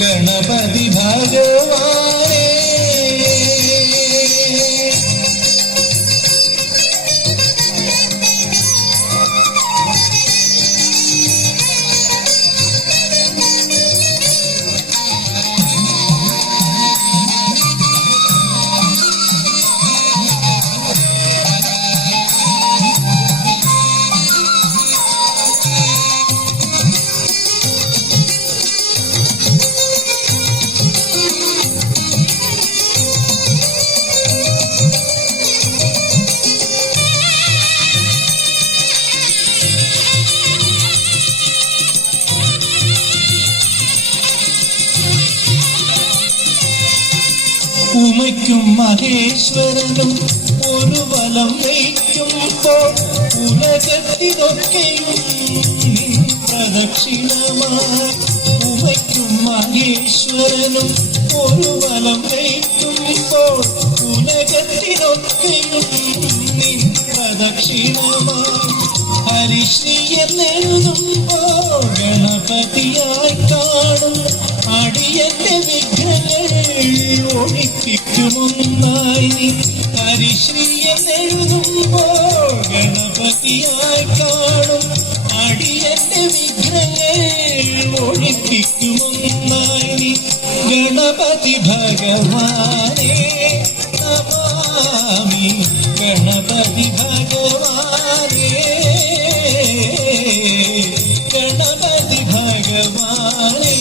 ഗണപതി ഭഗവാനേ. ഉമയ്ക്കും മഹേശ്വരനും ഒരു വലം വയ്ക്കുമ്പോൾ ഉലകത്തിനൊക്കെയും പ്രദക്ഷിണമായി. ഉമയ്ക്കും മഹേശ്വരനും ഒരു വലം വയ്ക്കുമ്പോൾ ഉലകത്തിനൊക്കെയും പ്രദക്ഷിണമായി. ഹരിശ്രീ എന്നെഴുതുമ്പോൾ ഗണപതിയായി കാണും അടിയന്റെ വിഘ്നങ്ങൾ ഒഴിപ്പിക്കുമൊന്നായി. ഹരിശ്രീ എന്നെഴുതുമ്പോൾ ഗണപതിയായി കാണും അടിയന്റെ വിഘ്നങ്ങൾ ഒഴിപ്പിക്കുമൊന്നായി. ഗണപതി ഭഗവാനേ നമാമി ഗണപതി ഭഗവാനേ ഗണപതി ഭഗവാനേ.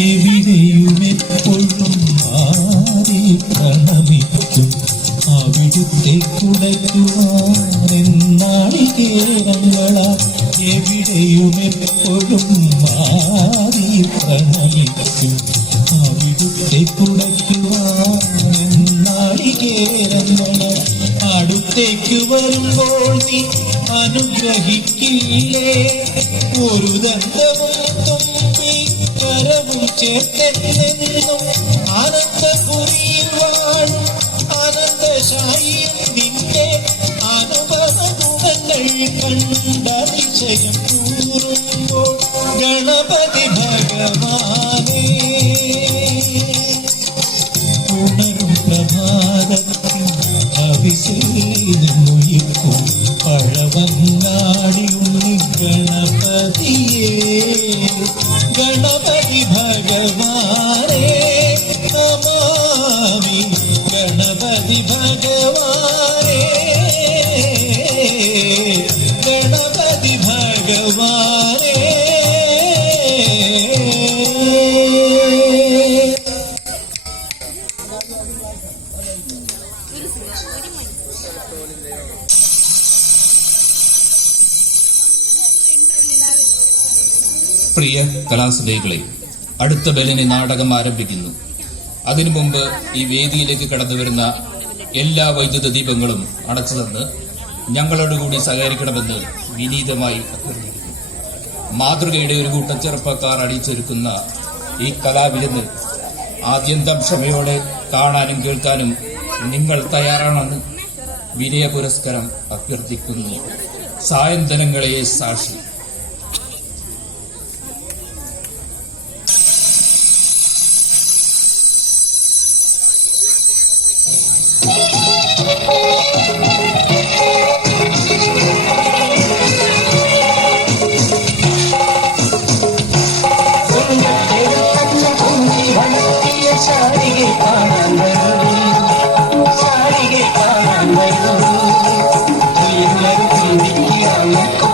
എവിടെയുമെപ്പോഴും ആരെ പ്രണമിക്കും അവിടുത്തെ കുടയ്ക്കുവാനെന്നാളികേരങ്ങളാ. എവിടെയുമെപ്പോഴും ആരെ പ്രണമിക്കും അവിടുത്തെ കുടയ്ക്കുവാനെന്നാളികേരങ്ങളാ. അടുത്തേക്ക് വരുമ്പോൾ നീ അനുഗ്രഹിക്കില്ലേ ഒരു ദന്തവും തുമ്പി കരവും ചേർത്തെന്നും ആനന്ദപുരിയിൽ വാഴും ആനന്ദശായിയും നിന്റെ അനുഭവ ഗുണങ്ങൾ കണ്ടതിശയം കൂറുമ്പോൾ ഗണപതി ഭഗവാനേ. ഉണരും പ്രഭാതത്തിൽ അഭിഷേകമൊഴിക്കും പഴവങ്ങാടി ഉണ്ണി ഗണപതിയേ ഗണപതി ഭഗവാനേ നമാമി ഗണപതി ഭഗവാനേ ഗണപതി ഭഗവാനേ. പ്രിയ കലാസ്നേഹികളെ, അടുത്ത ബലിനി നാടകം ആരംഭിക്കുന്നു. അതിനു മുമ്പ് ഈ വേദിയിലേക്ക് കടന്നു വരുന്ന എല്ലാ വൈദ്യുത ദീപങ്ങളും അടച്ചുതന്ന് ഞങ്ങളോടുകൂടി സഹകരിക്കണമെന്ന് വിനീതമായി അഭ്യർത്ഥിക്കുന്നു. മാതൃകയുടെ ഒരു കൂട്ടം ചെറുപ്പക്കാർ അണിയിച്ചൊരുക്കുന്ന ഈ കലാവിരുന്ന് ആദ്യന്തം ക്ഷമയോടെ കാണാനും കേൾക്കാനും നിങ്ങൾ തയ്യാറാണെന്ന് വിനയ പുരസ്കാരം അഭ്യർത്ഥിക്കുന്നു. സായന്തനങ്ങളെ സാക്ഷി.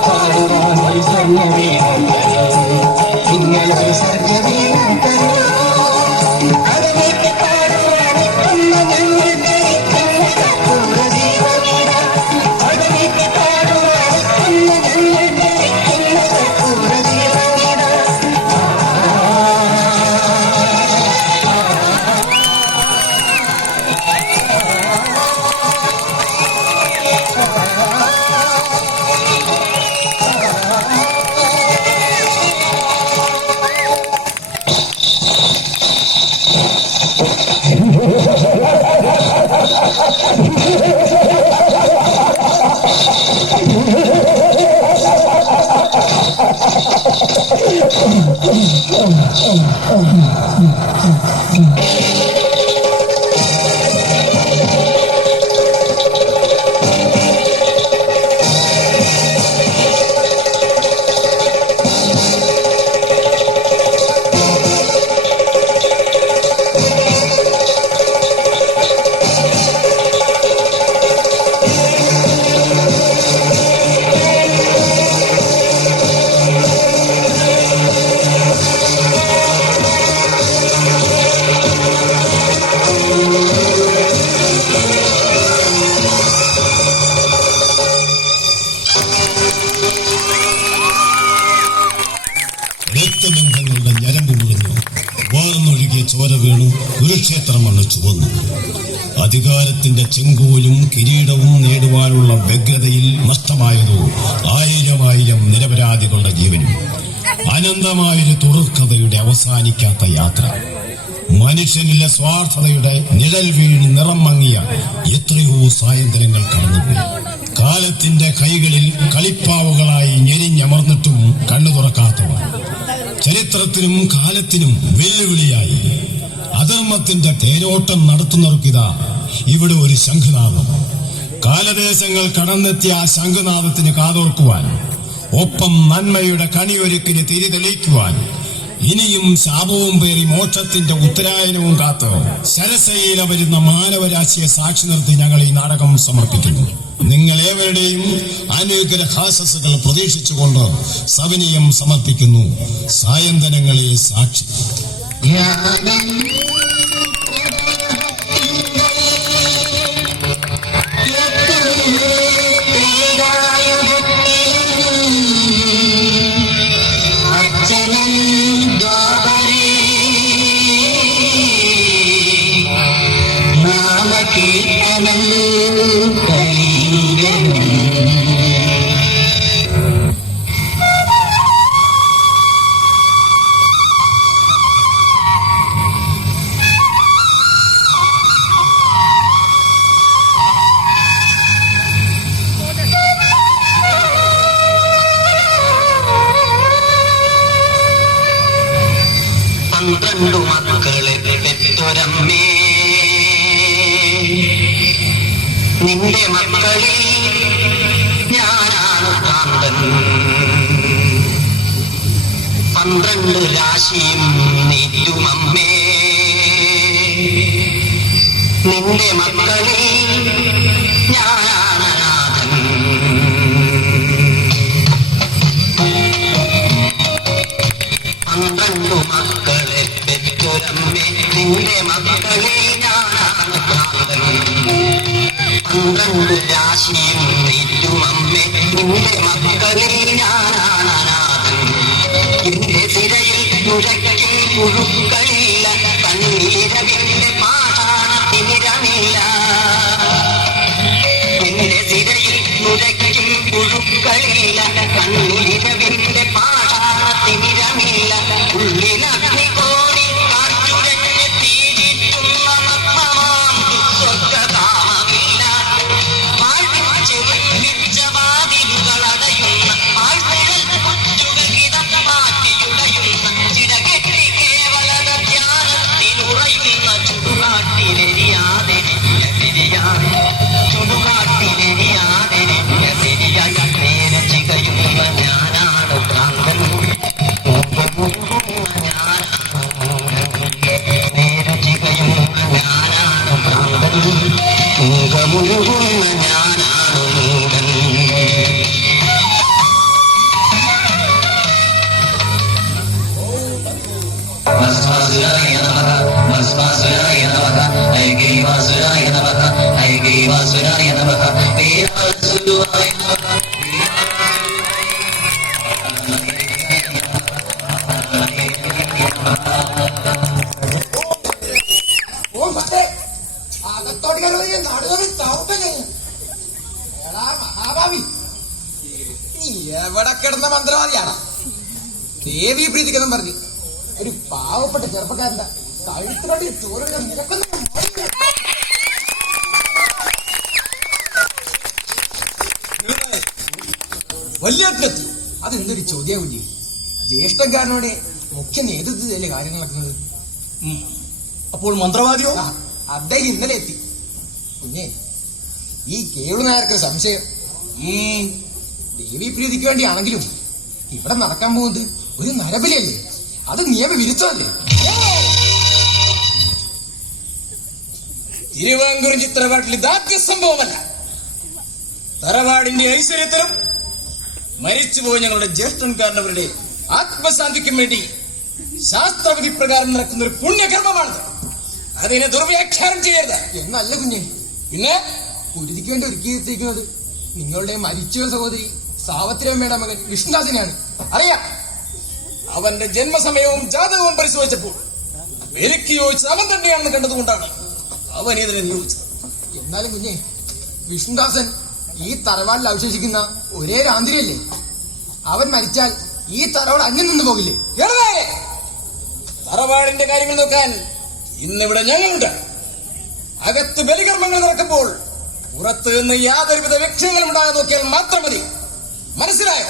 പാടുവാൻ രക്തബന്ധങ്ങളുടെ ഞരമ്പ് മുറിഞ്ഞു വാർന്നൊഴുകിയ ചോര വീണു കുരുക്ഷേത്രം മണ്ണ് ചുവന്നു. അധികാരത്തിന്റെ ചെങ്കോലും കിരീടവും നേടുവാനുള്ള വ്യഗ്രതയിൽ നഷ്ടമായതോ ആയിരം നിരപരാധികളുടെ ജീവനും. അനന്തമായൊരു തുടർക്കഥയുടെ അവസാനിക്കാത്ത യാത്ര. മനുഷ്യനിലെ സ്വാർത്ഥതയുടെ നിഴൽ വീണ് നിറം മങ്ങിയ എത്രയോ സായന്തനങ്ങൾ കടന്നുപോയി. കാലത്തിന്റെ കൈകളിൽ കളിപ്പാവുകളായി ഞെരിഞ്ഞമർന്നിട്ടും കണ്ണു തുറക്കാത്തവർ. ചരിത്രത്തിനും കാലത്തിനും വെല്ലുവിളിയായി അധർമ്മത്തിന്റെ തേരോട്ടം നടത്തുന്നവർക്കിതാ ഇവിടെ ഒരു ശംഖുനാദം. കാലദേശങ്ങൾ കടന്നെത്തിയ ആ ശംഖുനാദത്തിന് കാതോർക്കുവാൻ, ഒപ്പം നന്മയുടെ കണിയൊരുക്കിന് തിരി തെളിയിക്കുവാൻ, ഇനിയും ശാപവും പേറി മോക്ഷത്തിന്റെ ഉത്തരായനവും കാത്ത് ശരസയില വരുന്ന മാനവരാശിയെ സാക്ഷി നിർത്തി ഞങ്ങൾ ഈ നാടകം സമർപ്പിക്കുന്നു. നിങ്ങളേവരുടെയും അനുഗ്രഹാസസ്സുകൾ പ്രതീക്ഷിച്ചുകൊണ്ട് സവിനയം സമർപ്പിക്കുന്നു. സായന്തനങ്ങളെ സാക്ഷി. പന്ത്രണ്ടു മക്കളെ പെറ്റൊരമ്മേ, നിന്റെ മക്കളിൽ ഞാനാണ് ഭ്രാന്തൻ. 12 രാശിയും നീറ്റുമമ്മേ, നിന്റെ മക്കളിൽ ഞാനാണ് നാഥൻ. പന്ത്രണ്ടു മക്കളെ പെറ്റൊരമ്മേ, നിന്റെ മക്കളിൽ ഞാനാണ് ഭ്രാന്തൻ. 12 രാശിയും നീറ്റുമമ്മേ, നിന്റെ മക്കളിൽ ഞാനാണ് അനാഥൻ. എന്റെ സിരയിൽ മുഴയ്ക്കും പുഴുക്കളില്ല, കണ്ണീരവിന്റെ പാഷാണത്തിനിരമില്ല. എന്റെ സിരയിൽ മുഴയ്ക്കും പുഴുക്കളില്ല, കണ്ണീരവിന്റെ പാഷാണത്തിനിരമില്ല. ഉള്ളിലഗ്നി കോടി കാറ്റുരഞ്ഞ് തീരിറ്റുന്ന നഗ്നമാം ദുസ്വർഗധാമമില്ല. വാഴ്വിൻ ചെറുപ്പിച്ച വാതിലുകളടയുന്ന ആഴ്നിഴൽ കൊച്ചുകൾ കിടന്ന മാറ്റിയുടയുന്ന ചിടകെട്ടി കേവലത ധ്യാനത്തിനുറയുന്ന ചുടുകാട്ടിലെരിയാതെ തിരിയാതെ, ചുടുകാട്ടിലെരിയാതെ തിരിയാതെ നേരെ ചികയുന്ന ഞാനാണ് ഭ്രാന്തൻ. നേരെ ചികയുന്ന ഞാനാണ് ഭ്രാന്തൻ. മുഴുകുന്ന ഞാനാണ് മൂടൻ. ഭസ്മാസുരായ നമഃ, ഭസ്മാസുരായ നമഃ, ഐകൈവാസുരായ നമഃ, ഐകൈവാസുരായ നമഃ, വീരാസുരായ നമഃ. അകത്തോട്ട് കയറി നടുവൊരു ചവിട്ടല്ലേ എടാ മഹാഭാവി, നീ എവിടെ കിടന്ന മന്ത്രവാദിയാണ്? ദേവി പ്രീതിക്കെന്നും പറഞ്ഞു ഒരു പാവപ്പെട്ട ചെറുപ്പക്കാരന്റെ കഴുത്തിലോട്ട് ചോറുകൾ നിരക്കുന്ന വലിയ അതെന്തൊരു ചോദ്യം കുഞ്ഞി. ജ്യേഷ്ഠക്കാരനോട് മുഖ്യ നേതൃത്വത്തിലല്ലേ കാര്യങ്ങൾ നടക്കുന്നത്. അപ്പോൾ മന്ത്രവാദിയോ? ആ, അദ്ദേഹം ഇന്നലെ എത്തി. കുഞ്ഞേ, ഈ കേളു നായർക്ക് സംശയം ദേവി പ്രീതിക്ക് വേണ്ടിയാണെങ്കിലും ഇവിടെ നടക്കാൻ പോകുന്നത് ഒരു നരബലിയല്ലേ, അത് നിയമവിരുദ്ധമല്ലേ? തിരുവാങ്കൂർ ചിത്രപാട്ടിൽ ഇതാദ്യ സംഭവമല്ല. തറവാടിന്റെ ഐശ്വര്യത്തിനും മരിച്ചുപോയ ഞങ്ങളുടെ ജ്യേഷ്ഠൻകാരനവരുടെ ആത്മശാന്തിക്കും വേണ്ടി ശാസ്ത്രവിധി പ്രകാരം നടക്കുന്ന ഒരു പുണ്യകർമ്മമാണിത്. അതിനെ ദുർവ്യാഖ്യാനം ചെയ്യരുത്. എന്നല്ല കുഞ്ഞെ, പിന്നെ കുരുതിക്ക് വേണ്ടി ഒരുക്കിയിരിക്കുന്നത് നിങ്ങളുടെ മരിച്ച സഹോദരി സാവത്രിയമ്മയുടെ മകൻ വിഷ്ണുദാസിനെയാണ്. അറിയാം. അവന്റെ ജന്മസമയവും ജാതകവും പരിശോധിച്ചപ്പോൾ എനിക്ക് യോജിച്ചത് അവൻ തന്നെയാണെന്ന് കണ്ടതുകൊണ്ടാണ് അവൻ ഇതിനെ നിയോഗിച്ചത്. എന്നാലും കുഞ്ഞെ, വിഷ്ണുദാസൻ ഈ തറവാടിൽ അവശേഷിക്കുന്ന ഒരേ രാന്തിരിയല്ലേ. അവൻ മരിച്ചാൽ ഈ തറവാട് അന്യം നിന്ന് പോകില്ലേ? വെറുതെ തറവാടിന്റെ കാര്യങ്ങൾ നോക്കാൻ ഇന്നിവിടെ ഞങ്ങളുണ്ട്. അകത്ത് ബലികർമ്മങ്ങൾ നടക്കുമ്പോൾ പുറത്ത് നിന്ന് യാതൊരുവിധ ലക്ഷ്യങ്ങളും ഉണ്ടാകാൻ നോക്കിയാൽ മാത്രം മതി. മനസ്സിലായോ?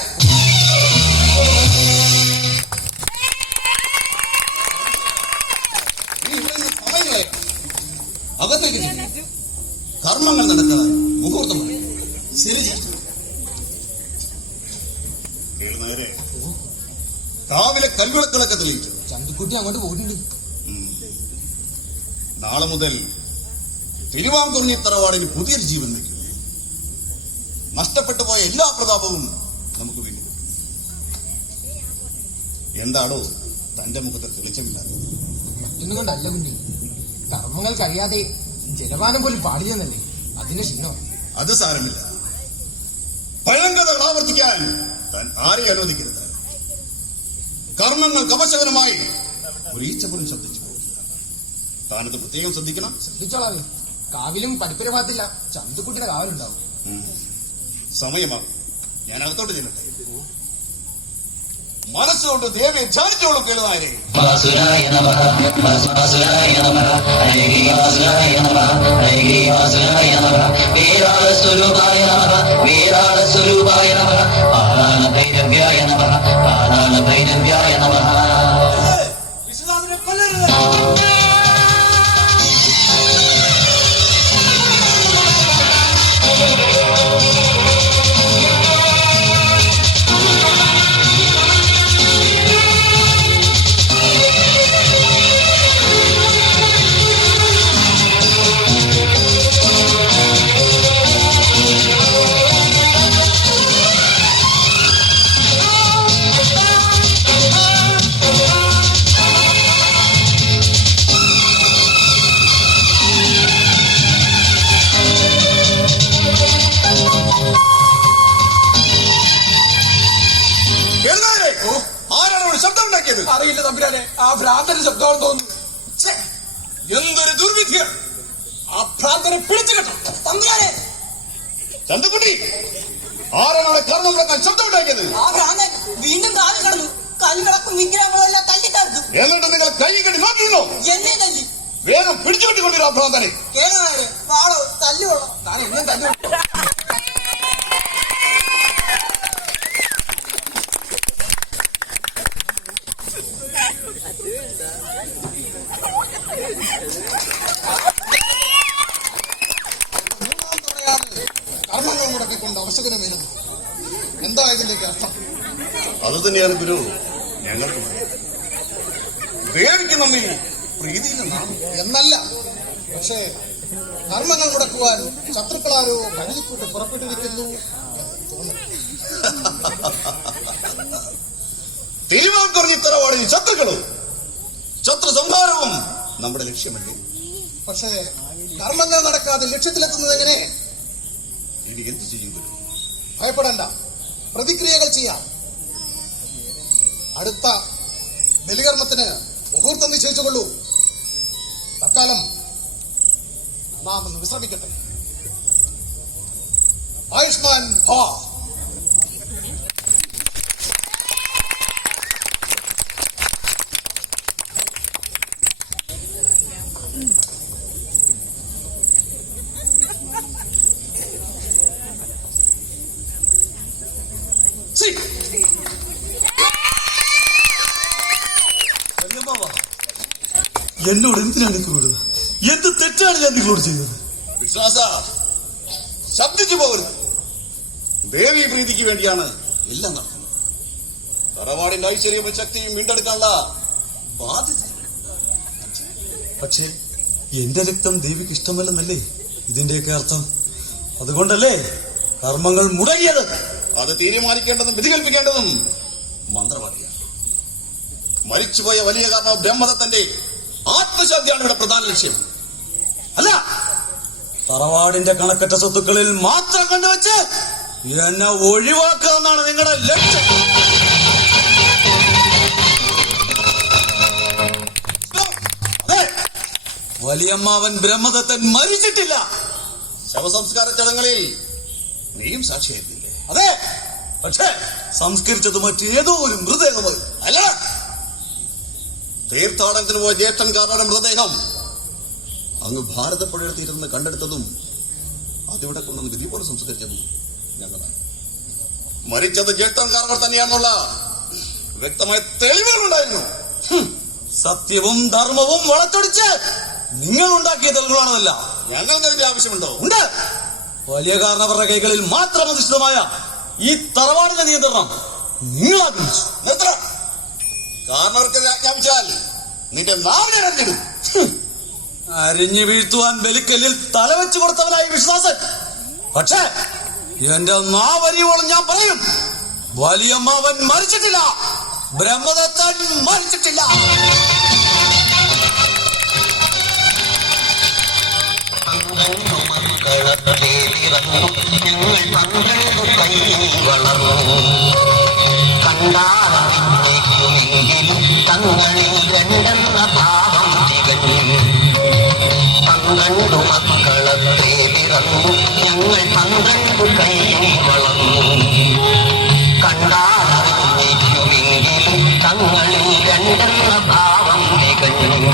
അകത്തേക്ക് കർമ്മങ്ങൾ നടക്കാൻ മുഹൂർത്തം ശരി. രാവിലെ കൽവിളക്കളൊക്കെ തെളിയിച്ചു. ചന്തിക്കുട്ടി അങ്ങോട്ട് പോയിട്ടുണ്ട്. നാളെ മുതൽ തിരുവാങ്കുറിഞ്ഞി തറവാടിന് പുതിയൊരു ജീവൻ വയ്ക്കും. നഷ്ടപ്പെട്ടു പോയ എല്ലാ പ്രതാപവും നമുക്ക് വീണ്ടും. എന്താണോ തന്റെ മുഖത്തെ തെളിച്ചമില്ലാത്തത്? മറ്റൊന്നും കൊണ്ടല്ല കുഞ്ഞി, കർമ്മങ്ങൾ കഴിയാതെ ജലപാനം പോലും പാടില്ലെന്നല്ലേ അതിന്റെ ക്ഷീണം. അത് സാരമില്ല. പഴങ്കഥകൾ ആവർത്തിക്കാൻ താൻ ആരെയും അനുവദിക്കരുത്. കർമ്മങ്ങൾ കവശകരമായി ഒരു ഈച്ച പോലും ശ്രദ്ധിച്ചു പോകില്ല. താനത് പ്രത്യേകം ശ്രദ്ധിക്കണം. ശ്രദ്ധിച്ചോളാവേ, കാവിലും പഠിപ്പുര ഭാഗത്തില്ല ചന്തുക്കുട്ടിയുടെ കാവലുണ്ടാവും. സമയമാകും. ഞാൻ അകത്തോട്ട് ചെല്ലട്ടെ. മനസ്സുകൊണ്ട് ദേവിയെ ധ്യാനിച്ചോളൂ കേളുനായരെ. വാസുരായ നമഃ ഭസ്മാസുരായ നമഃ ഹരിവാസുരായ നമഃ ഹരിവാസുരായ നമഃ വീരാള സ്വരൂപായ നമഃ വീരാള സ്വരൂപായ നമഃ പാലാള ഭൈരവ്യായ നമഃ പാലാള ഭൈരവ്യായ നമഃ. അറിയില്ല തമ്പുരാനെ, ആ ഭ്രാന്തന്റെ ശബ്ദമാണെന്ന് തോന്നുന്നു. എന്തൊരു ദുർവിധിയാണ്! ആ ഭ്രാന്തനെ പിടിച്ചു കെട്ടണം. തമ്പുരാനെ, ചന്തുക്കുട്ടി, ആരാണ് അവിടെ കർമ്മം നടക്കാൻ ശബ്ദം ഉണ്ടാക്കിയത്? ആ ഭ്രാന്തൻ വീണ്ടും കാവിൽ കടന്നു. കൽവിളക്കും വിഗ്രഹങ്ങളും എല്ലാം തല്ലിത്തകർത്തു. എന്നിട്ട് നിങ്ങൾ കൈ കെട്ടി നോക്കിയിരുന്നോ? എന്നെ തല്ലി. വേഗം പിടിച്ചു കെട്ടിക്കൊണ്ടിരുന്ന ആ ഭ്രാന്തനെ. കേൾക്കാരെ വാളോ തല്ലുകൊള്ളാം. താൻ എന്നെ തല്ലു. കർമ്മങ്ങൾ മുടക്കിക്കൊണ്ട് അവശകനം വരുന്നു. എന്താ ഇതിന്റെയൊക്കെ അർത്ഥം? അത് തന്നെയാണ് ഗുരു ഞങ്ങൾക്ക് ദേവിക്ക് നമ്മിൽ പ്രീതിയിൽ നിന്നാണ് എന്നല്ല. പക്ഷേ കർമ്മങ്ങൾ മുടക്കുവാൻ ശത്രുക്കളാരോ കരുതിക്കൊണ്ട് പുറപ്പെട്ടിരിക്കുന്നു തിരുവാങ്കുറിഞ്ഞി തറവാടിന് ശത്രുക്കളും ശത്രു സംഹാരവും നമ്മുടെ ലക്ഷ്യമല്ലേ. പക്ഷേ കർമ്മങ്ങൾ നടക്കാതെ ലക്ഷ്യത്തിലെത്തുന്നത് എങ്ങനെ? ഇനി എന്ത് ചെയ്യും ഗുരു? ഭയപ്പെടണ്ട, പ്രതിക്രിയകൾ ചെയ്യാം. അടുത്ത ബലികർമ്മത്തിന് മുഹൂർത്തം നിശ്ചയിച്ചുകൊള്ളൂ. തൽക്കാലം നാം ഒന്ന് വിശ്രമിക്കട്ടെ. ആയുഷ്മാൻ ഭാ. അമ്മാവ, എന്നോട് എന്തിനാണ് ക്രൂരത? എന്ത് തെറ്റാണ് ഞാൻ നിങ്ങളോട് ചെയ്തത്? വിശ്വാസ, ശബ്ദിച്ചു പോകരുത്. ദേവി പ്രീതിക്ക് വേണ്ടിയാണ് എല്ലാം നടത്തുന്നത്. തറവാടിന്റെ ഐശ്വര്യവും ശക്തിയും വീണ്ടെടുക്കാനുള്ള ബാധ്യത. പക്ഷേ എന്റെ രക്തം ദേവിക്ക് ഇഷ്ടമല്ലെന്നല്ലേ ഇതിന്റെയൊക്കെ അർത്ഥം? അതുകൊണ്ടല്ലേ കർമ്മങ്ങൾ മുടങ്ങിയത്? അത് തീരുമാനിക്കേണ്ടതും വിധികൽപ്പിക്കേണ്ടതും മന്ത്രവാദിയാണ്. മരിച്ചുപോയ വലിയ കാരണം ബ്രഹ്മദത്തന്റെ ആത്മശാന്തിയാണ് ഇവിടെ പ്രധാന ലക്ഷ്യം. അല്ല, തറവാടിന്റെ കണക്കറ്റ സ്വത്തുക്കളിൽ മാത്രം കണ്ടുവച്ച് എന്നെ ഒഴിവാക്കുക എന്നാണ് നിങ്ങളുടെ ലക്ഷ്യം. അതെ, വലിയമ്മാവൻ ബ്രഹ്മദത്തൻ മരിച്ചിട്ടില്ല. ശവസംസ്കാര ചടങ്ങുകളിൽ നീയും സാക്ഷിയായിരുന്നില്ലേ? അതെ, പക്ഷേ സംസ്കരിച്ചത് മറ്റേതോ ഒരു മൃതദേഹമായി. അല്ല, തീർത്ഥാടനത്തിന് പോയ ജ്യേഷ്ഠൻ കാരണവരുടെ മൃതദേഹം അങ്ങ് ഭാരതപ്പുഴയുടെ തീരുന്ന് കണ്ടെടുത്തതും അതിവിടെ കൊണ്ടുവന്ന് വിധി പോലെ സംസ്കരിച്ചതും ഞങ്ങളാണ്. മരിച്ചത് ജ്യേഷ്ഠൻ കാരണവർ തന്നെയാണെന്നുള്ള വ്യക്തമായ തെളിവുകളുണ്ടായിരുന്നു. സത്യവും ധർമ്മവും വളച്ചൊടിച്ച് നിങ്ങൾ ഉണ്ടാക്കിയ തെളിവുകളാണല്ല. ഞങ്ങൾക്ക് അതിന്റെ ആവശ്യമുണ്ടോ? ഉണ്ട്. വലിയ കാരണവരുടെ കൈകളിൽ മാത്രം അധിഷ്ഠിതമായ ഈ തറവാടിന്റെ നിയന്ത്രണം നിങ്ങൾ ആഗ്രഹിച്ചു. എത്ര കാരണവർക്ക് ആജ്ഞാപിച്ചാൽ നിന്റെ നാവിനെ അരഞ്ഞിടും. അരിഞ്ഞു വീഴ്ത്തുവാൻ ബലിക്കല്ലിൽ തലവെച്ചു കൊടുത്തവനായി വിശ്വാസൻ. പക്ഷേ എന്റെ നാവരിയോളം ഞാൻ പറയും, വലിയമ്മാവൻ മരിച്ചിട്ടില്ല, ബ്രഹ്മദത്തൻ മരിച്ചിട്ടില്ല. കണ്ടാലെങ്കിലും തങ്ങളിൽ രണ്ടെന്ന ഭാവം തികഞ്ഞു. 12 മക്കളത്തെ പിറന്നു, ഞങ്ങൾ 12 കൈയും വളർന്നു. കണ്ടാലെങ്കിലും തങ്ങളിൽ രണ്ടെന്ന ഭാവം തികഞ്ഞു.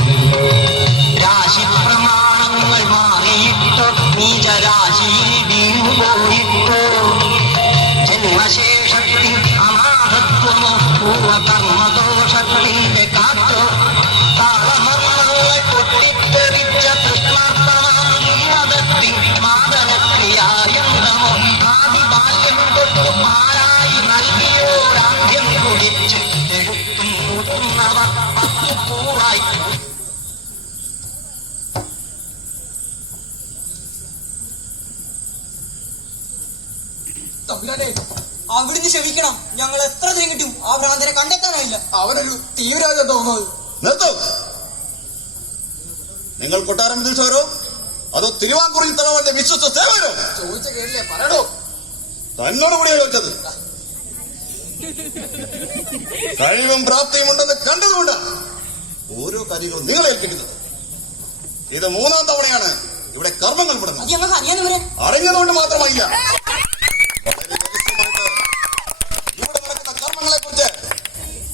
രാശിപ്രമാണങ്ങൾ മാറിയിട്ടോ, നീചരാശിയിൽ വീണുപോയിട്ടോ, ജന്മശേഷത്തിൽ അനാഥത്വമോ പൂർവകർമ്മദോഷത്തിന്റെ കാറ്റോ, താളമർമ്മങ്ങൾ പൊട്ടിത്തെറിച്ച കൃഷ്ണാർത്ഥമാതത്തിൽ മാതലക്രിയായന്തമോ, ആദിബാല്യം തൊട്ട് മാറായി നൽകിയോരാദ്യം കുടിച്ച് എഴുത്തും മുതിർന്നവർ 10 പൂവായി. തമ്പുരാനെ, അവിടുന്ന് ക്ഷമിക്കണം, ഞങ്ങൾ എത്ര തിരിഞ്ഞിട്ടും ആ ഭ്രാന്തനെ കണ്ടെത്താനായില്ല. അവനൊരു തീവ്രവാദി തോന്നുന്നത്. നിർത്തൂ. നിങ്ങൾ കൊട്ടാരം വിധിച്ചവരോ അതോ തിരുവാങ്കൂറിൽ തറവാടിന്റെ വിശ്വസ്ത സേവകരോ? ചോദിച്ച കേട്ടില്ലേ, പറയണോ? തന്നോട് കൂടിയാണ് ചോദിച്ചത്. കഴിവും പ്രാപ്തിയും ഉണ്ടെന്ന് കണ്ടതുകൊണ്ട് ഓരോ കാര്യങ്ങളും നിങ്ങളെ ഏൽപ്പിക്കുന്നത്. ഇത് 3-ാം തവണയാണ് ഇവിടെ കർമ്മങ്ങൾ മുടങ്ങുന്നത്. അത് ഞങ്ങൾക്ക് അറിയാവുന്നവരെ അറിഞ്ഞതുകൊണ്ട് മാത്രമായില്ല, വളരെ രഹസ്യമായിട്ട് ഇവിടെ നടക്കുന്ന കർമ്മങ്ങളെ കുറിച്ച്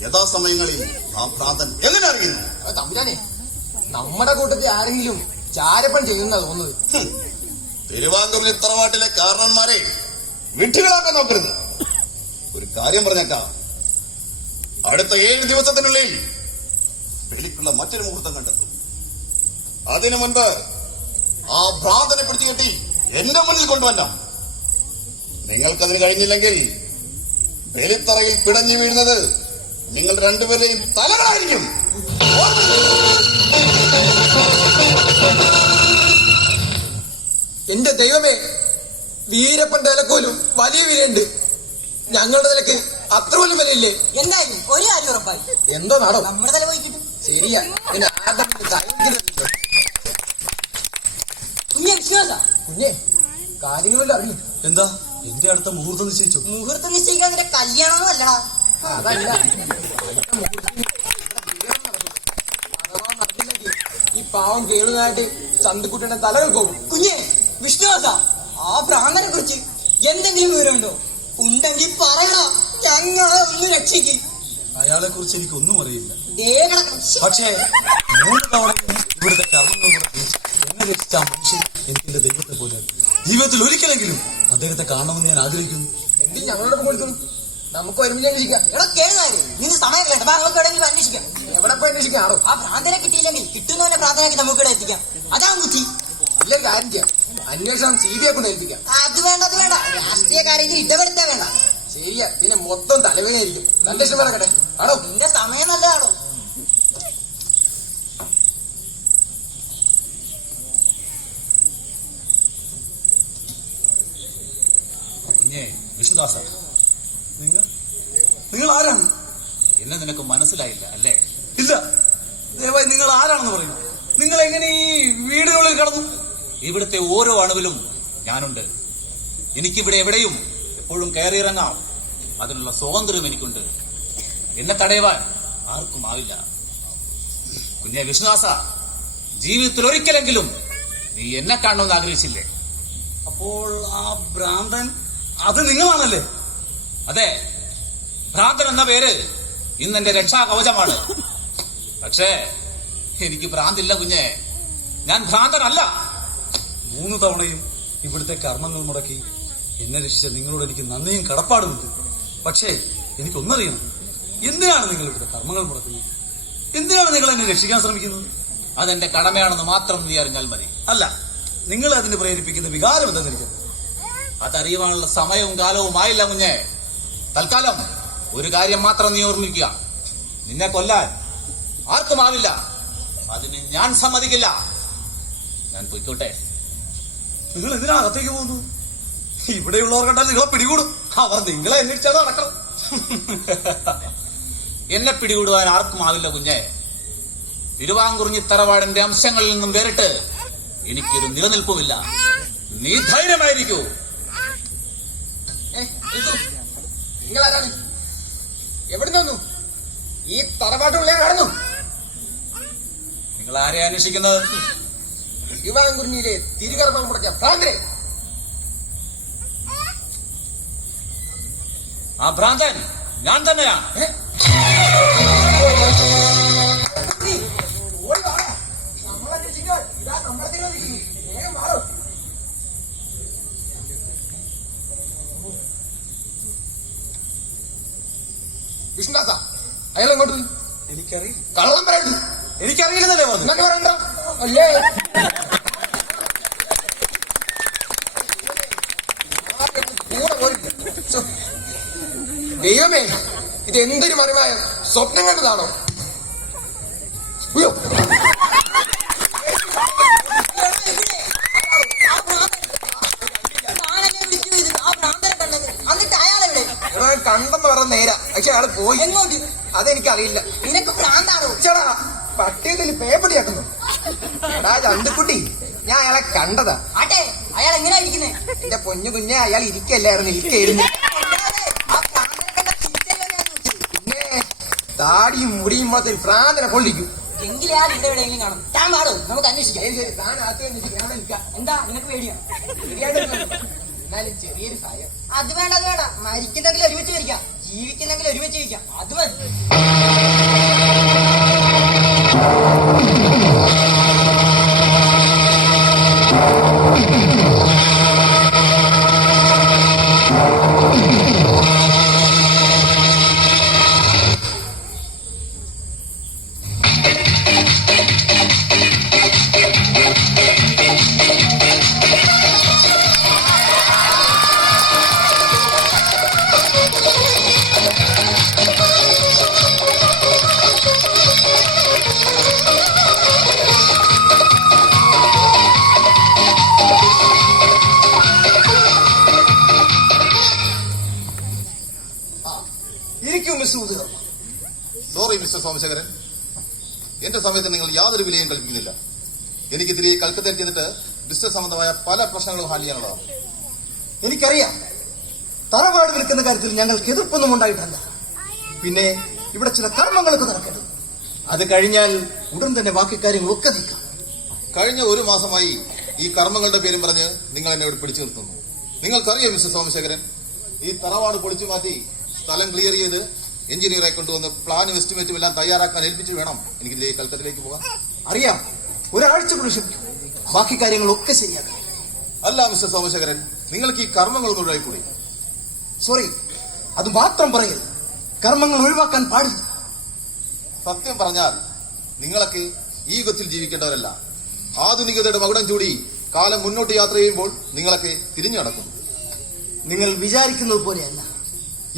യഥാസമയങ്ങളിൽ ആ ഭ്രാന്തൻ എങ്ങനെ അറിയുന്നു? തമ്പുരാനെ, നമ്മുടെ കൂട്ടത്തിൽ ആരെങ്കിലും ചാരപ്പൻ ചെയ്യുന്ന തോന്നുന്നത്. തിരുവാങ്കൂറിൽ തറവാട്ടിലെ കാരണന്മാരെ വിട്ടുകളാക്കാൻ നോക്കരുത്. ഒരു കാര്യം പറഞ്ഞേക്കാം, അടുത്ത 7 ദിവസത്തിനുള്ളിൽ വെളിക്കുള്ള മറ്റൊരു മുഹൂർത്തം കണ്ടെത്തും. അതിനു മുൻപ് ആ ഭ്രാന്തനെ പിടിച്ചുകെട്ടി എന്റെ മുന്നിൽ കൊണ്ടുവരണം. നിങ്ങൾക്കതിന് കഴിഞ്ഞില്ലെങ്കിൽ ബലിത്തറയിൽ പിടഞ്ഞു വീഴുന്നത് നിങ്ങൾ രണ്ടുപേരെയും തലകളായിരിക്കും. എന്റെ ദൈവമേ, വീരപ്പന്റെ നിലക്കോലും വലിയ വീരുണ്ട്. ഞങ്ങളുടെ നിലക്ക് അത്ര പോലും വിലയില്ലേ? എന്തായാലും ഒരു കാര്യം ഉറപ്പായി, എന്തോ നാടോ നമ്മുടെ തല പോയി കിട്ടും. ശരിയാ. പിന്നെ ആരുടെ സഹിക്കുന്നില്ലല്ലോ. കുഞ്ഞെ വിശ്വാസ, കുഞ്ഞെ, കാര്യങ്ങളെല്ലാം അറിയും. എന്താ എന്റെ അടുത്ത മുഹൂർത്തം നിശ്ചയിച്ചു? മുഹൂർത്തം നിശ്ചയിക്കാൻ നിന്റെ കല്യാണമൊന്നും അല്ലടാ. അതല്ല, അടുത്ത മുഹൂർത്തത്തിൽ ഇവിടെ നടക്കും. അഥവാ നടന്നില്ലെങ്കിൽ ഈ പാവം കേളുനായിട്ട് ചന്തുക്കുട്ടന്റെ തലകൾ പോകും. കുഞ്ഞെ വിശ്വാസ, ആ ഭ്രാന്തനെ കുറിച്ച് എന്തെങ്കിലും വിവരമുണ്ടോ? ഉണ്ടെങ്കിൽ പറയടാ, ഞങ്ങളെ ഒന്ന് രക്ഷിക്ക്. അയാളെ കുറിച്ച് എനിക്കൊന്നും അറിയില്ല. ദേ കിടക്കണം. പക്ഷേ 3 തവണ ഇവിടുത്തെ കർമ്മങ്ങൾ കൂടെ എന്നെ രക്ഷിച്ച ആ മനുഷ്യൻ എനിക്ക് എന്റെ ദൈവത്തെ പോലെ. ജീവിതത്തിൽ ഒരിക്കലെങ്കിലും അദ്ദേഹത്തെ കാണണമെന്ന് ഞാൻ ആഗ്രഹിക്കുന്നു. എങ്കിൽ ഞങ്ങളോടൊപ്പം കൊടുക്കണം, നമുക്ക് ഒരുമിച്ച് അന്വേഷിക്കാം. എടാ കേൾക്കാരെ, ഇന്ന് സമയം വേണ്ട, നമുക്ക് എവിടെയെങ്കിലും അന്വേഷിക്കാം. എവിടെ പോയി അന്വേഷിക്കാണോ? ആ ഭ്രാന്തനെ കിട്ടിയില്ലെങ്കിൽ കിട്ടുന്നവനെ പ്രാർത്ഥനയാക്കി നമുക്ക് ഇവിടെ എത്തിക്കാം. അതാ ബുദ്ധി. അല്ലെങ്കിൽ കാര്യം ചെയ്യാം, അന്വേഷണം CBI കൊണ്ട് ഏൽപ്പിക്കാം. അത് വേണ്ട, അത് വേണ്ട. രാഷ്ട്രീയ കാര്യത്തിൽ ഇടപെടുത്താൻ വേണ്ട. ശരിയാ, പിന്നെ മൊത്തം തലവേദനയായിരിക്കും. നല്ല ഇഷ്ടം പറയട്ടെ ആണോ? നിന്റെ സമയം നല്ലതാണോ? കുഞ്ഞേ വിഷ്ണുദാസ, നിങ്ങൾ ആരാണ്? എന്നെ നിനക്ക് മനസ്സിലായില്ല അല്ലേ? ഇല്ല, ദയവായി നിങ്ങൾ ആരാണെന്ന് പറയുന്നു. നിങ്ങൾ എങ്ങനെ ഈ വീടിനുള്ളിൽ കടന്നു? ഇവിടുത്തെ ഓരോ അണുവിലും ഞാനുണ്ട്. എനിക്കിവിടെ എവിടെയും എപ്പോഴും കയറിയിറങ്ങാം. അതിനുള്ള സ്വാതന്ത്ര്യം എനിക്കുണ്ട്. എന്നെ തടയുവാൻ ആർക്കും ആവില്ല. കുഞ്ഞെ വിഷ്ണുദാസ, ജീവിതത്തിൽ ഒരിക്കലെങ്കിലും നീ എന്നെ കാണണമെന്ന് ആഗ്രഹിച്ചില്ലേ? അപ്പോൾ ആ ഭ്രാന്തൻ അത് നിങ്ങളാണല്ലേ? അതെ, ഭ്രാന്തൻ എന്ന പേര് ഇന്ന് എന്റെ രക്ഷാകവചമാണ്. പക്ഷേ എനിക്ക് ഭ്രാന്തില്ല കുഞ്ഞെ, ഞാൻ ഭ്രാന്തനല്ല. 3 തവണയും ഇവിടുത്തെ കർമ്മങ്ങൾ മുടക്കി എന്നെ രക്ഷിച്ച നിങ്ങളോട് എനിക്ക് നന്ദിയും കടപ്പാടുമുണ്ട്. പക്ഷേ എനിക്കൊന്നറിയണം, എന്തിനാണ് നിങ്ങൾ ഇവിടുത്തെ കർമ്മങ്ങൾ മുടക്കുന്നത്? എന്തിനാണ് നിങ്ങൾ എന്നെ രക്ഷിക്കാൻ ശ്രമിക്കുന്നത്? അതെന്റെ കടമയാണെന്ന് മാത്രം നീ അറിഞ്ഞാൽ മതി. അല്ല, നിങ്ങൾ അതിന് പ്രേരിപ്പിക്കുന്ന വികാരം എന്തെന്ന് എനിക്ക് അതറിയുവാനുള്ള സമയവും കാലവും ആയില്ല കുഞ്ഞെ. തൽക്കാലം ഒരു കാര്യം മാത്രം നീ ഓർമ്മിക്കുക, നിന്നെ കൊല്ലാൻ ആർക്കും ആവില്ല. അതിന് ഞാൻ സമ്മതിക്കില്ല. ഞാൻ പോയിക്കോട്ടെ. നിങ്ങൾ എന്തിനാ അകത്തേക്ക് പോകുന്നു? ഇവിടെയുള്ളവർ കണ്ടാൽ നിങ്ങളെ പിടികൂടും. അവർ നിങ്ങളെ അന്വേഷിച്ചാൽ നടക്കണം. എന്നെ പിടികൂടുവാൻ ആർക്കും ആവില്ല കുഞ്ഞെ. തിരുവാങ്കുറിഞ്ഞി തറവാടിന്റെ അംശങ്ങളിൽ നിന്നും വേറിട്ട് എനിക്കൊരു നിലനിൽപ്പുമില്ല. നീ ധൈര്യമായിരിക്കൂ. നിങ്ങളാരാണ്? എവിടെ നിന്നു? ഈ തറവാട്ടുള്ള കടന്നു? നിങ്ങൾ ആരെ അന്വേഷിക്കുന്നത്? തിരുവാങ്കുറിഞ്ഞിയിലെ തിരുകർമ്മം മുടക്കിയ ഭ്രാന്തരെ. ആ ഭ്രാന്തൻ ഞാൻ തന്നെയാണ്. വിഷ്ണുദാസ, അയാൾ എങ്ങോട്ട് പോയി? എനിക്കറിയില്ല. കള്ളം പറയണ്ടു. എനിക്കറിയില്ലെന്നല്ലേ പറഞ്ഞു? എന്നൊക്കെ പറയണ്ട അല്ലേ? കൂടെ പോയില്ല. ദൈവമേ, ഇത് എന്തൊരു മറിവായ സ്വപ്നം കണ്ടതാണോ? അയ്യോ, കണ്ടെന്ന് പറഞ്ഞ നേരാ. പക്ഷെ അയാള് പോയി. എങ്ങോട്ട്? അതെനിക്കറിയില്ല. നിനക്ക് ഭ്രാന്താണോ? ചേടാ, പട്ടിയതിൽ പേപ്പടിയാക്കുന്നു. എടാ ചണ്ടുക്കുട്ടി, ഞാൻ അയാളെ കണ്ടതാ. ആട്ടെ, അയാൾ എങ്ങനെയാ ഇരിക്കുന്നേ? എന്റെ പൊന്നു കുഞ്ഞെ, അയാൾ ഇരിക്കല്ലായിരുന്നു, ഇരിക്കായിരുന്നു. പിന്നെ താടിയും മുടിയും മാത്രം ഭ്രാന്തനെ കൊള്ളിക്കും. എങ്കിലേ ആ നിന്റെ എവിടെയെങ്കിലും കാണും. താൻ പാടോ, നമുക്ക് അന്വേഷിക്കാം. ശരി ശരി, താൻ അകത്ത് വന്നിട്ട് ഞാൻ നിൽക്കാം. എന്താ നിനക്ക് പേടിയാ? എന്നാലും ചെറിയൊരു സഹായം. അത് വേണ്ട, അത് വേണ്ട. മരിക്കുന്നെങ്കിൽ ഒരുമിച്ച് മരിക്കാം, ജീവിക്കുന്നെങ്കിൽ ഒരുമിച്ച് ജീവിക്കാം. അത് മതി. സോറി മിസ്റ്റർ സോമശേഖരൻ, എന്റെ സമയത്ത് നിങ്ങൾ യാതൊരു വിലയും കൽപ്പിക്കുന്നില്ല. എനിക്ക് തിരികെ കൽക്കത്തയിൽ ചെന്നിട്ട് ബിസിനസ് സംബന്ധമായ പല പ്രശ്നങ്ങളും ഹാൻഡിൽ ചെയ്യാനുള്ളതാണ്. എനിക്കറിയാം, തറവാട് വിൽക്കുന്ന കാര്യത്തിൽ ഞങ്ങൾക്ക് എതിർപ്പൊന്നും ഉണ്ടായിട്ടല്ല. പിന്നെ ഇവിടെ ചില കർമ്മങ്ങളൊക്കെ നടക്കണം. അത് കഴിഞ്ഞാൽ ഉടൻ തന്നെ ബാക്കി കാര്യങ്ങളൊക്കെ നീക്കാം. കഴിഞ്ഞ 1 മാസമായി ഈ കർമ്മങ്ങളുടെ പേരും പറഞ്ഞ് നിങ്ങൾ എന്നെ ഇവിടെ പിടിച്ചു നിർത്തുന്നു. നിങ്ങൾക്കറിയാം മിസ്റ്റർ സോമശേഖരൻ, ഈ തറവാട് പൊളിച്ചു മാറ്റി സ്ഥലം ക്ലിയർ ചെയ്ത് എഞ്ചിനീയറെ കൊണ്ടുവന്ന് പ്ലാനും എസ്റ്റിമേറ്റും എല്ലാം തയ്യാറാക്കാൻ ഏൽപ്പിച്ചു വേണം എനിക്ക് ഇതിലേക്ക് കൽക്കത്തിലേക്ക് പോകാൻ. അറിയാം, ഒരാഴ്ച കൂടി ക്ഷമിക്കും, ബാക്കി കാര്യങ്ങളൊക്കെ ശരിയാക്കാം. അല്ല മിസ്റ്റർ സോമശേഖരൻ, നിങ്ങൾക്ക് ഈ കർമ്മങ്ങളൊന്നും ഒഴിവായിക്കൂടി? സോറി, അത് മാത്രം പറയരുത്. കർമ്മങ്ങൾ ഒഴിവാക്കാൻ പാടില്ല. സത്യം പറഞ്ഞാൽ നിങ്ങളൊക്കെ ഈ യുഗത്തിൽ ജീവിക്കേണ്ടവരല്ല. ആധുനികതയുടെ മകുടം ചൂടി കാലം മുന്നോട്ട് യാത്ര ചെയ്യുമ്പോൾ നിങ്ങളൊക്കെ തിരിഞ്ഞു നടക്കുന്നു. നിങ്ങൾ വിചാരിക്കുന്നത് പോലെയല്ല.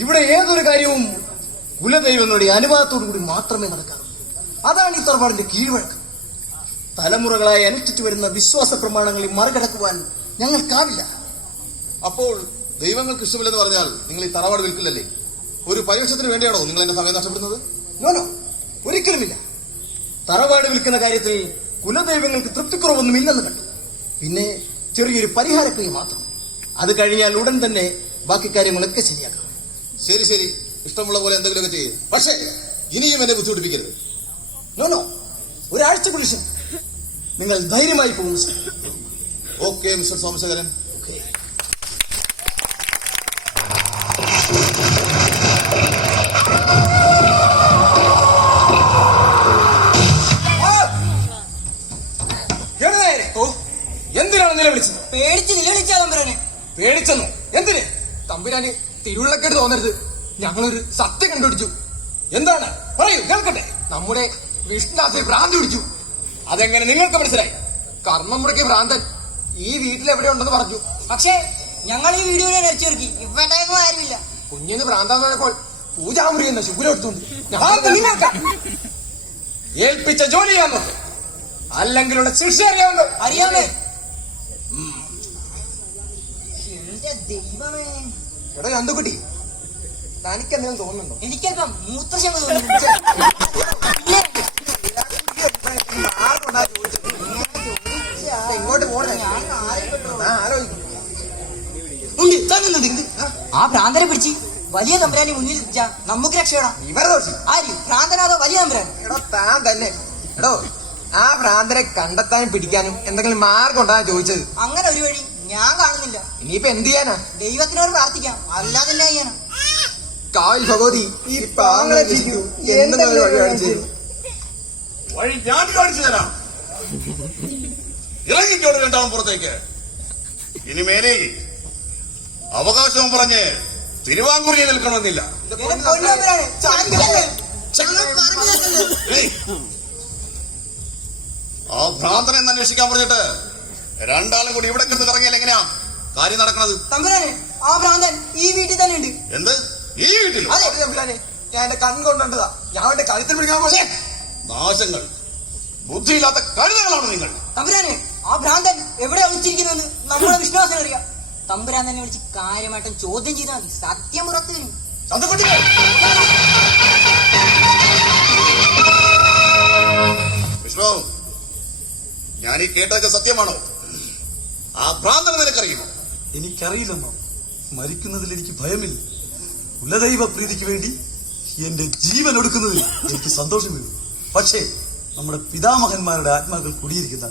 ഇവിടെ ഏതൊരു കാര്യവും കുലദൈവങ്ങളുടെ അനുവാദത്തോടു കൂടി മാത്രമേ നടക്കാറുള്ളൂ. അതാണ് ഈ തറവാടിന്റെ കീഴ്വഴക്കം. തലമുറകളായി അനുഷ്ഠിച്ചു വരുന്ന വിശ്വാസ പ്രമാണങ്ങളെ മറികടക്കുവാൻ ഞങ്ങൾക്കാവില്ല. അപ്പോൾ ദൈവങ്ങൾക്ക് ഇഷ്ടമില്ലെന്ന് പറഞ്ഞാൽ നിങ്ങൾ ഈ തറവാട് വിൽക്കില്ലല്ലേ? ഒരു പരിവേഷത്തിന് വേണ്ടിയാണോ നിങ്ങൾ എന്റെ സമയം നഷ്ടപ്പെടുന്നത്? നോനോ, ഒരിക്കലുമില്ല. തറവാട് വിൽക്കുന്ന കാര്യത്തിൽ കുലദൈവങ്ങൾക്ക് തൃപ്തിക്കുറവൊന്നുമില്ലെന്ന് കണ്ടു. പിന്നെ ചെറിയൊരു പരിഹാരക്രിയ മാത്രം. അത് കഴിഞ്ഞാൽ ഉടൻ തന്നെ ബാക്കി കാര്യങ്ങളൊക്കെ ശരിയാക്കാം. ശരി ശരി, ഇഷ്ടമുള്ള പോലെ എന്തെങ്കിലുമൊക്കെ ചെയ്യേ. പക്ഷേ ഇനിയും എന്നെ ബുദ്ധിമുട്ടിപ്പിക്കരുത്. നോനോ, ഒരാഴ്ചക്കുള്ളിൽ ശരി. നിങ്ങൾ ധൈര്യമായി പോകും മിസ്റ്റർ. Okay mister Somasekharan. എന്തിനാണ് നിലവിളിച്ചത്? പേടിച്ച് നിലവിളിച്ചാ തമ്പുരാനെ. പേടിച്ചെന്നു? എന്തിന്? തമ്പുരാന് തിരുവുള്ളക്കേട് തോന്നരുത്. ഞങ്ങളൊരു സത്യം കണ്ടുപിടിച്ചു. എന്താണ്? പറയൂ, കേൾക്കട്ടെ. നമ്മുടെ വിഷ്ണുദാസിന് ഭ്രാന്തി പിടിച്ചു. അതെങ്ങനെ നിങ്ങൾക്ക് മനസ്സിലായി? കർമ്മമുറയ്ക്ക് ഭ്രാന്തൻ ഈ വീട്ടിൽ എവിടെ ഉണ്ടെന്ന് പറഞ്ഞു. പക്ഷേ ഞങ്ങൾ ഈ വീഡിയോനെ അരച്ചു നോക്കി, ഇവിടേക്കും ആരുമില്ല. കുഞ്ഞിന് ഭ്രാന്താന്ന് പറഞ്ഞപ്പോൾ പൂജാമുറി എന്ന ശുക്ലം എടുത്തുണ്ട്. ഏൽപ്പിച്ച ജോലി ചെയ്യാൻ നോക്ക്, അല്ലെങ്കിൽ ഇവിടെ ശിക്ഷ അറിയാമല്ലോ. അറിയാമേ? എന്റെ ദൈവമേ. എടാ ചന്തുക്കുട്ടി, തനിക്ക് എന്തെങ്കിലും തോന്നുന്നുണ്ടോ? എനിക്കല്പം മൂത്രശങ്ക തോന്നുന്നു. ഇങ്ങോട്ട് പോണേ. ആ ഭ്രാന്തനെ പിടിച്ച് വലിയ തമ്പുരാനെ മുന്നിൽ വെച്ചാ നമുക്ക് രക്ഷപ്പെടാം. ഇവരെ ദോഷി ആര്? ഭ്രാന്തനാതോ വലിയ തമ്പുരാൻ? എടോ താൻ തന്നെ. എടോ, ആ ഭ്രാന്തനെ കണ്ടെത്താനും പിടിക്കാനും എന്തെങ്കിലും മാർഗം ഉണ്ടാകാൻ ചോദിച്ചത്. അങ്ങനെ ഒരു വഴി ഞാൻ കാണുന്നില്ല. ഇനിയിപ്പോ എന്ത് ചെയ്യാനാ? ദൈവത്തിനോട് പ്രാർത്ഥിക്കാം, അല്ലാതെ എന്നാ ചെയ്യാനാ? കാവിൽ ഭഗവതി ഈ പാങ്ങളെ രക്ഷിക്കൂ. എന്തെങ്കിലും ഒരു വഴി കാണിച്ചു തരൂ. വഴി ഞാൻ കാണിച്ചു തരാം. ഇറങ്ങിക്കോട് രണ്ടാമൻ പുറത്തേക്ക്. ഇനി മേലിൽ അവകാശവും പറഞ്ഞ് തിരുവാങ്കുറിയിൽ നിൽക്കണമെന്നില്ല. ആ ഭ്രാന്തനെ ഒന്ന് അന്വേഷിക്കാൻ പറഞ്ഞിട്ട് രണ്ടാളും കൂടി ഇവിടെ കിടന്ന് കറങ്ങിയാൽ എങ്ങനെയാ കാര്യം നടക്കണത്? തമ്പുരാനെ, ആ ഭ്രാന്തൻ ഈ വീട്ടിൽ തന്നെ ഉണ്ട്. എന്ത്? ഈ വീട്ടിൽ? അതെ തമ്പുരാനെ, ഞാൻ എന്റെ കൺകൊണ്ടതാ. ഞാൻ എന്റെ കഴുത്തിൽ പിടിക്കാൻ പോലെ. നാശങ്ങൾ, ബുദ്ധിയില്ലാത്ത കഴുതകളാണ് നിങ്ങൾ. തമ്പുരാനെ, ആ ഭ്രാന്തൻ എവിടെ ഒളിച്ചിരിക്കുന്നെന്ന് നമ്മുടെ വിശ്വാസം അറിയാം. തമ്പുരാൻ തന്നെ വിളിച്ച് കാര്യമായിട്ടും ചോദ്യം ചെയ്താൽ മതി, സത്യം പുറത്തു വരും. വിഷ്ണു, ഞാൻ ഈ കേട്ടതൊക്കെ സത്യമാണോ? ആ ഭ്രാന്തനെ നിനക്കറിയുമോ? എനിക്കറിയില്ലെന്നോ? മരിക്കുന്നതിൽ എനിക്ക് ഭയമില്ല. കുലദൈവ പ്രീതിക്ക് വേണ്ടി എന്റെ ജീവൻ ഒടുക്കുന്നതിൽ എനിക്ക് സന്തോഷമില്ല. പക്ഷേ നമ്മുടെ പിതാമഹന്മാരുടെ ആത്മാക്കൾ കുടിയിരിക്കുന്ന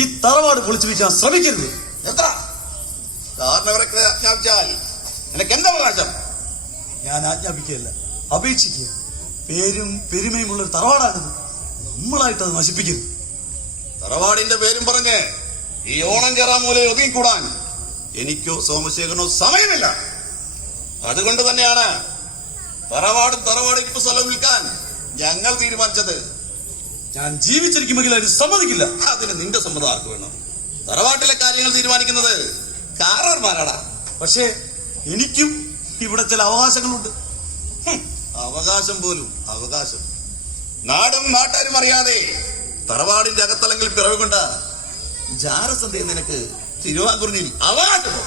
ഈ തറവാട് പൊളിച്ചു വയ്ക്കാൻ ശ്രമിക്കരുത്. എത്ര കാരണവരൊക്കെ ആജ്ഞാപിച്ചാൽ നിനക്ക് എന്താ അവകാശം? ഞാൻ ആജ്ഞാപിക്കുകയല്ല, അപേക്ഷിക്കുക. പേരും പെരുമയുമുള്ള ഒരു തറവാടാണിത്. നമ്മളായിട്ട് അത് നശിപ്പിക്കരുത്. തറവാടിന്റെ പേരും പറഞ്ഞ് ഈ ഓണം മൂലയിൽ ഒതുങ്ങിക്കൂടാൻ എനിക്കോ സോമശേഖരനോ സമയമില്ല. അതുകൊണ്ട് തന്നെയാണ് തറവാടിപ്പ് സ്ഥലം വിൽക്കാൻ ഞങ്ങൾ തീരുമാനിച്ചത്. ഞാൻ ജീവിച്ചിരിക്കുമെങ്കിൽ അതിന് സമ്മതിക്കില്ല. അതിന് നിന്റെ സമ്മതം ആർക്ക് വേണം? തറവാട്ടിലെ കാര്യങ്ങൾ തീരുമാനിക്കുന്നത് കാരണവന്മാരാടാ. പക്ഷേ എനിക്കും ഇവിടെ ചില അവകാശങ്ങളുണ്ട്. അവകാശം പോലും അവകാശം. നാടും നാട്ടാരും അറിയാതെ തറവാടിന്റെ അകത്തളങ്ങളിൽ പിറവുകൊണ്ട ജാരസന്ധയെ നിനക്ക് തിരുവാങ്കുറിഞ്ഞിൽ അവകാശമോ?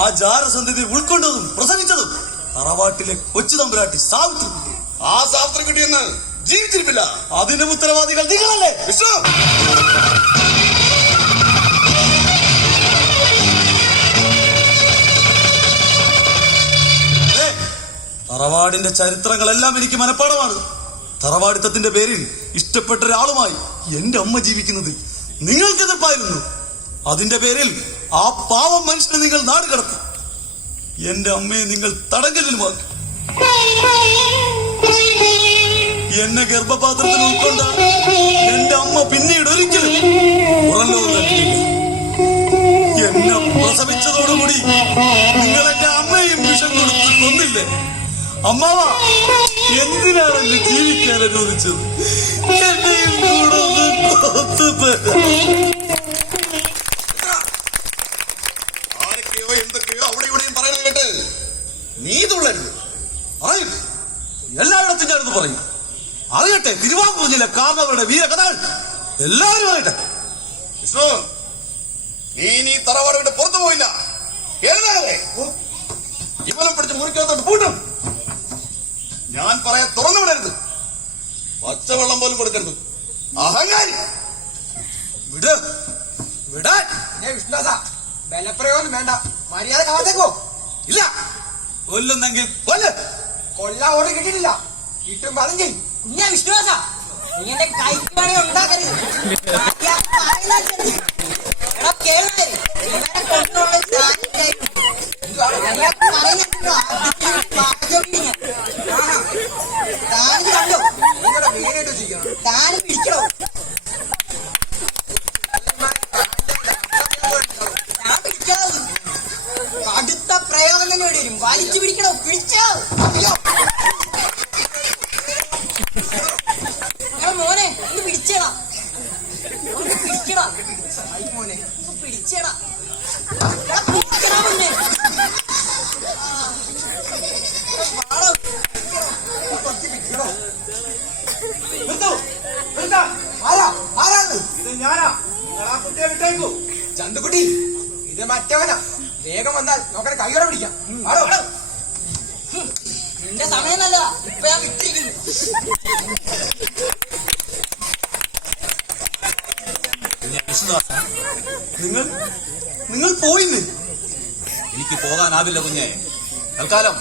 ആ ജാരസന്ധി ഉൾക്കൊണ്ടതും പ്രസവിച്ചതും തറവാട്ടിലെ കൊച്ചു തമ്പുരാട്ടി സാവിത്രി. ആ സാവിത്രി കിട്ടിയെന്ന് ജീവിച്ചിരിപ്പില്ല. അതിനും ഉത്തരവാദികൾ നിങ്ങളല്ലേ? വിശ്വ തറവാടിന്റെ ചരിത്രങ്ങളെല്ലാം എനിക്ക് മനഃപ്പാടമാണ്. തറവാടിത്തത്തിന്റെ പേരിൽ ഇഷ്ടപ്പെട്ട ഒരാളുമായി എന്റെ അമ്മ ജീവിക്കുന്നത് നിങ്ങൾക്ക് എതിർപ്പായിരുന്നു. അതിന്റെ പേരിൽ ആ പാവം മനുഷ്യനെ നിങ്ങൾ നാട് കടത്തി. എന്റെ അമ്മയെ നിങ്ങൾ തടങ്കലിലുമാക്കി. എന്നെ ഗർഭപാത്രത്തിൽ ഉൾക്കൊണ്ട എന്റെ അമ്മ പിന്നീട് ഒരിക്കലും പുറംലോകം കണ്ടിട്ടില്ല. എന്നെ പ്രസവിച്ചതോടുകൂടി നിങ്ങൾ എന്റെ അമ്മയും വിഷം കൊടുത്ത് കൊന്നില്ലേ? അമ്മാവ എന്തിനാണ് എന്നെ ജീവിക്കാൻ അനുവദിച്ചത്? എന്നെയും കൂടെ ഒന്ന് കൊത്തുതരാം. ആരൊക്കെയോ എന്തൊക്കെയോ അവിടെ ഇവിടെയും പറയുന്നത് കേട്ട് നീ തുള്ളരുത്. പറയും, എല്ലായിടത്തും ചേർന്ന് പറയും. അറിയട്ടെ തിരുവാങ്കൂർ ജില്ല കാരണവരുടെ വീരകഥകൾ എല്ലാവരും അറിയട്ടെ. വിഷ്ണു, നീ തറവാട് വിട്ട് പുറത്തു പോയില്ല. എഴുതാതെ ഇവനും പിടിച്ച് മുറിക്കകത്തോട്ട് പൂട്ടും. ഞാൻ പറയാൻ തുറന്നു വിടരുത്. പച്ചവെള്ളം പോലും കൊടുക്കരുത്. അഹങ്കാരി. വിട് വിടാൻ. വിഷ്ണുദാസ, ബലപ്രയോഗം വേണ്ട. മര്യാദ കാത്തേക്കോ. ഇല്ല, കൊല്ലുന്നെങ്കിൽ കൊല്ല്. കൊല്ലാ ഓർഡർ കിട്ടിയിട്ടില്ല. കിട്ടും അതും ചെയ്യും. കുഞ്ഞാ വിഷ്ണുദാസ, നീ എന്റെ കൈക്ക് പണി ഉണ്ടാക്കരുത്. മര്യാദ പറയുന്ന കേൾക്ക്. എടാ കേൾവേ, ഇവനെ കൊണ്ടുപോകാൻ സാധിക്കായിരുന്നു. മര്യാദ പറയുന്നില്ല. താനിത് കണ്ടോ? നിങ്ങളുടെ വീടായിട്ട് വെച്ചിരിക്കണം. താന് പിടിക്കണോ? ഞാൻ പിടിച്ചോ. കടുത്ത പ്രയോഗം തന്നെ വേണ്ടി വരും. വലിച്ചു പിടിക്കണോ? പിടിച്ചോ. എടാ മോനെ, ഒന്ന് പിടിച്ചേടാ. ഒന്ന് പിടിക്കടാ. മോനെ ഒന്ന് പിടിച്ചേടാ. എടാ പിടിക്കടാ മോനെ. ചന്തുകുട്ടി, ഇത് മറ്റവനാ. വേഗം വന്നാൽ നോക്കണ കൈയോടെ പിടിക്കാം. ആടോ നിന്റെ സമയം നല്ലതാ. ഇപ്പൊ ഞാൻ വിട്ടിരിക്കുന്നു. നിങ്ങൾ നിങ്ങൾ പോയിന്ന്. എനിക്ക് പോകാനാവില്ല കുഞ്ഞെ. തൽക്കാലം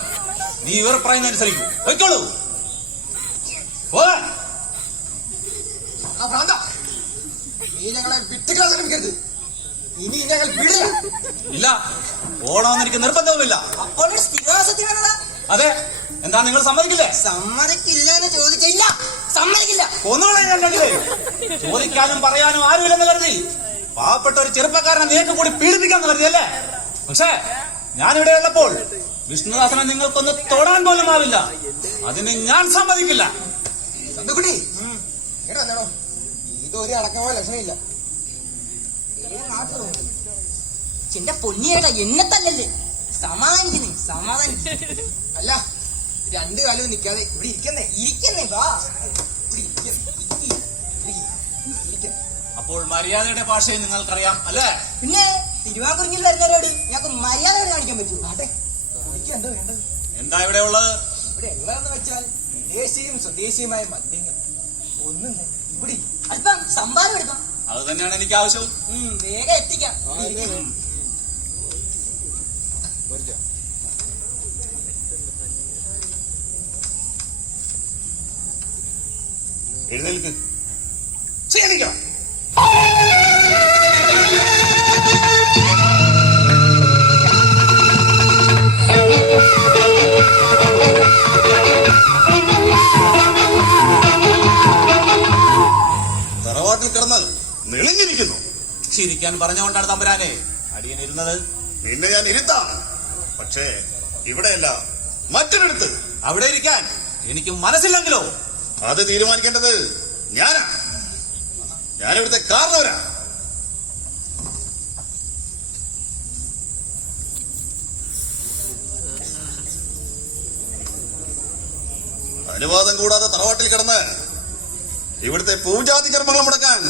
നീ ഇവർ പറയുന്ന അനുസരിക്കൂ. പൊയ്ക്കോളൂ. പോകാൻ. ആ ഭ്രാന്ത, നീ ഞങ്ങളെ വിട്ടുകളാൻ ശ്രമിക്കരുത്. ഇനി ഞങ്ങൾ വിടില്ല. ഇല്ല, പോണമെന്ന് എനിക്ക് നിർബന്ധവുമില്ല. അപ്പോൾ ഒരു സ്ഥിരവാസത്തിനാണതാ. അതെ, എന്താ നിങ്ങൾ സമ്മതിക്കില്ലേ? സമ്മതിക്കില്ല എന്ന് ചോദിക്കില്ല. സമ്മതിക്കില്ല. കൊന്നുകളെ ഞാൻ കണ്ടില്ലേ. ചോദിക്കാനും പറയാനും ആരുമില്ലെന്ന് കരുതി പാവപ്പെട്ട ഒരു ചെറുപ്പക്കാരനെ നീക്കം കൂടി പീഡിപ്പിക്കാന്ന് കരുതിയല്ലേ? പക്ഷേ ഞാനിവിടെ ഉള്ളപ്പോൾ വിഷ്ണുദാസനെ നിങ്ങൾക്കൊന്ന് തൊടാൻ പോലും ആവില്ല. അതിന് ഞാൻ സമ്മതിക്കില്ല. ചന്തുകുട്ടി, കേട്ടോ എന്താണോ, ഇതൊരു അടക്കമായ ലക്ഷണമില്ല. എന്റെ പൊന്നിയേട്ടാ, എന്നെ തല്ലല്ലേ. സമാധാനിക്കുന്നേ, സമാധാനിക്കുന്നേ. അല്ല, രണ്ടു കാലവും നിൽക്കാതെ ഇവിടെ ഇരിക്കുന്നേ. ഇരിക്കുന്നേ, വാ. അപ്പോൾ മര്യാദയുടെ ഭാഷയെ നിങ്ങൾക്കറിയാം അല്ലേ? പിന്നെ തിരുവാങ്കുറിഞ്ഞിൽ വരുന്നവരോട് ഞങ്ങൾക്ക് മര്യാദ കാണിക്കാൻ പറ്റൂ. ആട്ടെ, എനിക്ക് എന്താ വേണ്ടത്? എന്താ ഇവിടെ ഉള്ളത്? ഇവിടെ ഉള്ളതെന്ന് വെച്ചാൽ വിദേശിയും സ്വദേശിയുമായ മദ്യങ്ങൾ ഒന്നും തന്നെ ഇവിടെ ഇല്ല. അല്പം സംഭാരം എടുക്കാം. അത് തന്നെയാണ് എനിക്ക് ആവശ്യം. വേഗം എത്തിക്കാം. എഴുന്നേൽക്ക്. ക്ഷീണിക്കണം. തറവാട്ടിൽ കിടന്ന് നെളിഞ്ഞിരിക്കുന്നു. ചിരിക്കാൻ പറഞ്ഞുകൊണ്ടാണ് തമ്പുരാനെ അടിയനിരുന്നത്. നിന്നെ ഞാൻ ഇരുത്താം, പക്ഷേ ഇവിടെയല്ല, മറ്റൊരിടത്ത്. അവിടെ ഇരിക്കാൻ എനിക്ക് മനസ്സില്ലെങ്കിലോ? അത് തീരുമാനിക്കേണ്ടത് ഞാനാ. ഞാനിവിടുത്തെ കാരണവരാ. അനുവാദം കൂടാതെ തറവാട്ടിൽ കിടന്ന് ഇവിടുത്തെ പൂജാതി കർമ്മങ്ങൾ മുടക്കാൻ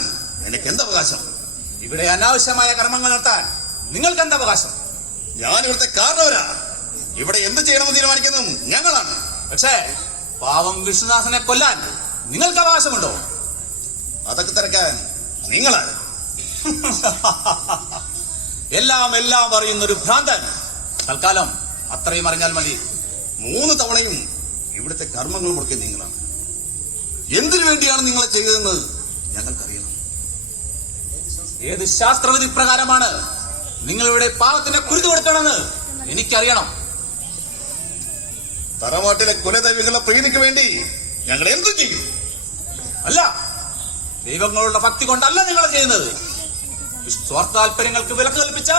എനിക്ക് എന്തവകാശം? ഇവിടെ അനാവശ്യമായ കർമ്മങ്ങൾ നടത്താൻ നിങ്ങൾക്ക് എന്തവകാശം? ഞാൻ ഇവിടുത്തെ കാരണവരാ. ഇവിടെ എന്ത് ചെയ്യണമെന്ന് തീരുമാനിക്കുന്നതും ഞങ്ങളാണ്. പക്ഷേ പാവം വിഷ്ണുദാസനെ കൊല്ലാൻ നിങ്ങൾക്ക് അവകാശമുണ്ടോ? അതൊക്കെ തിരക്കാൻ നിങ്ങളാണ്. എല്ലാം അറിയുന്നൊരു ഭ്രാന്തൻ. തൽക്കാലം അത്രയും അറിഞ്ഞാൽ മതി. 3 തവണയും ഇവിടുത്തെ കർമ്മങ്ങൾ മുടക്കിയ നിങ്ങളാണ്. എന്തിനു വേണ്ടിയാണ് നിങ്ങളെ ചെയ്തതെന്ന് ഞങ്ങൾക്കറിയണം. ഏത് ശാസ്ത്രവിധി പ്രകാരമാണ് നിങ്ങളിവിടെ പാവത്തിന് കുരുതി കൊടുക്കണമെന്ന് എനിക്കറിയണം. തറവാട്ടിലെ കുലദൈവങ്ങളുടെ പ്രീതിക്ക് വേണ്ടി ഞങ്ങൾ എന്തു ചെയ്യും? അല്ല, ദൈവങ്ങളുടെ ഭക്തി കൊണ്ടല്ല നിങ്ങൾ ചെയ്യുന്നത്. സ്വാർത്ഥ താല്പര്യങ്ങൾക്ക് വിലക്ക് കൽപ്പിച്ച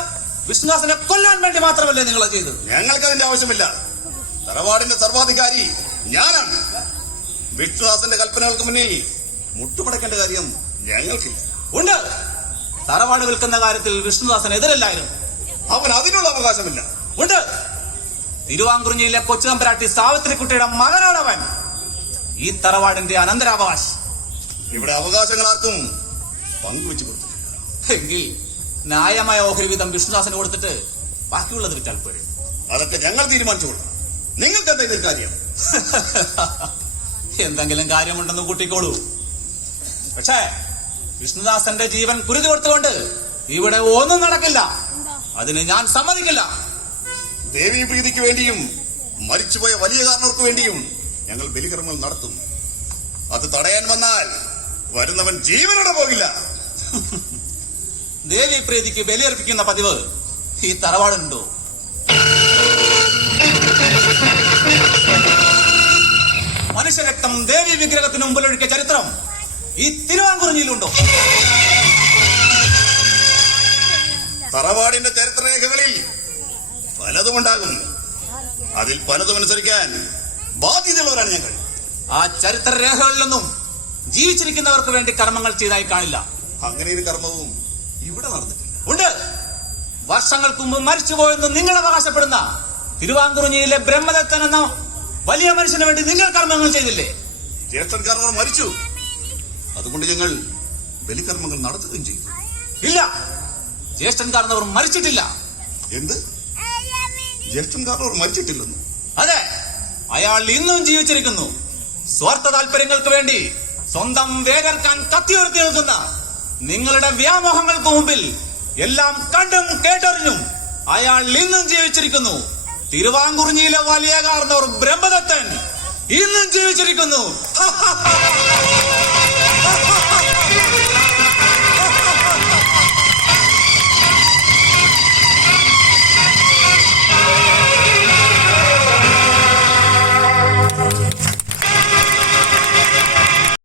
വിഷ്ണുദാസനെ കൊല്ലാൻ വേണ്ടി മാത്രമല്ലേ നിങ്ങൾ ചെയ്തത്? ഞങ്ങൾക്ക് അതിന്റെ ആവശ്യമില്ല. തറവാടിന്റെ സർവാധികാരി ഞാനാണ്. വിഷ്ണുദാസന്റെ കൽപ്പനകൾക്ക് മുന്നിൽ മുട്ടുമടക്കേണ്ട കാര്യം ഞങ്ങൾക്കില്ല. ഉണ്ട്. തറവാട് വിൽക്കുന്ന കാര്യത്തിൽ വിഷ്ണുദാസൻ എതിരല്ലായിരുന്നു. അവൻ അതിനുള്ള അവകാശമില്ല. ഉണ്ട്. തിരുവാങ്കുറിഞ്ഞിയിലെ കൊച്ചുതമ്പരാട്ടി സാവിത്രിക്കുട്ടിയുടെ മകനാണവൻ. ഈ തറവാടിന്റെ അനന്തരാവകാശി. ഇവിടെ അവകാശങ്ങൾ ആർക്കും പങ്കുവെച്ചു കൊടുത്തു. എങ്കിൽ ന്യായമായ ഓഹരി വീതം വിഷ്ണുദാസന് കൊടുത്തിട്ട് ബാക്കിയുള്ളത് വിറ്റാൽ പോരെ. അതൊക്കെ ഞങ്ങൾ തീരുമാനിച്ചുകൊള്ളാം. നിങ്ങൾക്ക് എന്താ ഇതിൽ കാര്യം? എന്തെങ്കിലും കാര്യമുണ്ടെന്ന് കൂട്ടിക്കോളൂ. പക്ഷേ വിഷ്ണുദാസന്റെ ജീവൻ കുരുതി കൊടുത്തുകൊണ്ട് ഇവിടെ ഒന്നും നടക്കില്ല. അതിന് ഞാൻ സമ്മതിക്കില്ല. ദേവീ പ്രീതിക്ക് വേണ്ടിയും മരിച്ചുപോയ വലിയ കാരണവർക്ക് വേണ്ടിയും ഞങ്ങൾ ബലികർമ്മങ്ങൾ നടത്തും. അത് തടയാൻ വന്നാൽ വരുന്നവൻ ജീവനോടെ പോകില്ല. ദേവി പ്രീതിക്ക് ബലിയർപ്പിക്കുന്ന പതിവ് ഈ തറവാടുണ്ടോ? മനുഷ്യരക്തം ദേവി വിഗ്രഹത്തിന് മുമ്പിലൊഴുക്കിയ ചരിത്രം ഈ തിരുവാങ്കുറിഞ്ഞിയിലുണ്ടോ? തറവാടിന്റെ ചരിത്രരേഖകളിൽ പലതുമുണ്ടാകും. അതിൽ പലതും അനുസരിക്കാൻ ബാധ്യതയുള്ളവരാണ് ഞങ്ങൾ. ആ ചരിത്രരേഖകളിലൊന്നും ജീവിച്ചിരിക്കുന്നവർക്ക് വേണ്ടി കർമ്മങ്ങൾ ചെയ്തായി കാണില്ല. അങ്ങനെ ഒരു കർമ്മവും ഇവിടെ നടന്നിട്ടില്ല. ഉണ്ട്. വർഷങ്ങൾക്ക് മുമ്പ് മരിച്ചുപോയെന്ന് നിങ്ങൾ അവകാശപ്പെടുന്ന തിരുവാങ്കുറിഞ്ഞിയിലെ ബ്രഹ്മദത്തൻ എന്ന വലിയ മനുഷ്യന് വേണ്ടി നിങ്ങൾ കർമ്മങ്ങൾ ചെയ്തില്ലേ? ജ്യേഷ്ഠൻകാരനോട് മരിച്ചു. അതുകൊണ്ട് ഞങ്ങൾ ബലികർമ്മങ്ങൾ നടത്തുകയും ചെയ്തു. ഇല്ല, ജ്യേഷ്ഠൻകാരനവർ മരിച്ചിട്ടില്ല. എന്ത്? ജ്യേഷ്ഠൻകാരനോട് മരിച്ചിട്ടില്ലെന്നു? അതെ, അയാൾ ഇന്നും ജീവിച്ചിരിക്കുന്നു. സ്വാർത്ഥ താല്പര്യങ്ങൾക്ക് വേണ്ടി സ്വന്തം വേദർക്കാൻ കത്തിയുയർത്തി നിൽക്കുന്ന നിങ്ങളുടെ വ്യാമോഹങ്ങൾക്ക് മുമ്പിൽ എല്ലാം കണ്ടും കേട്ടറിഞ്ഞും അയാൾ ഇന്നും ജീവിച്ചിരിക്കുന്നു. തിരുവാങ്കുറിഞ്ഞിയിലെ വലിയ കാരണവർ ബ്രഹ്മദത്തൻ ഇന്നും ജീവിച്ചിരിക്കുന്നു.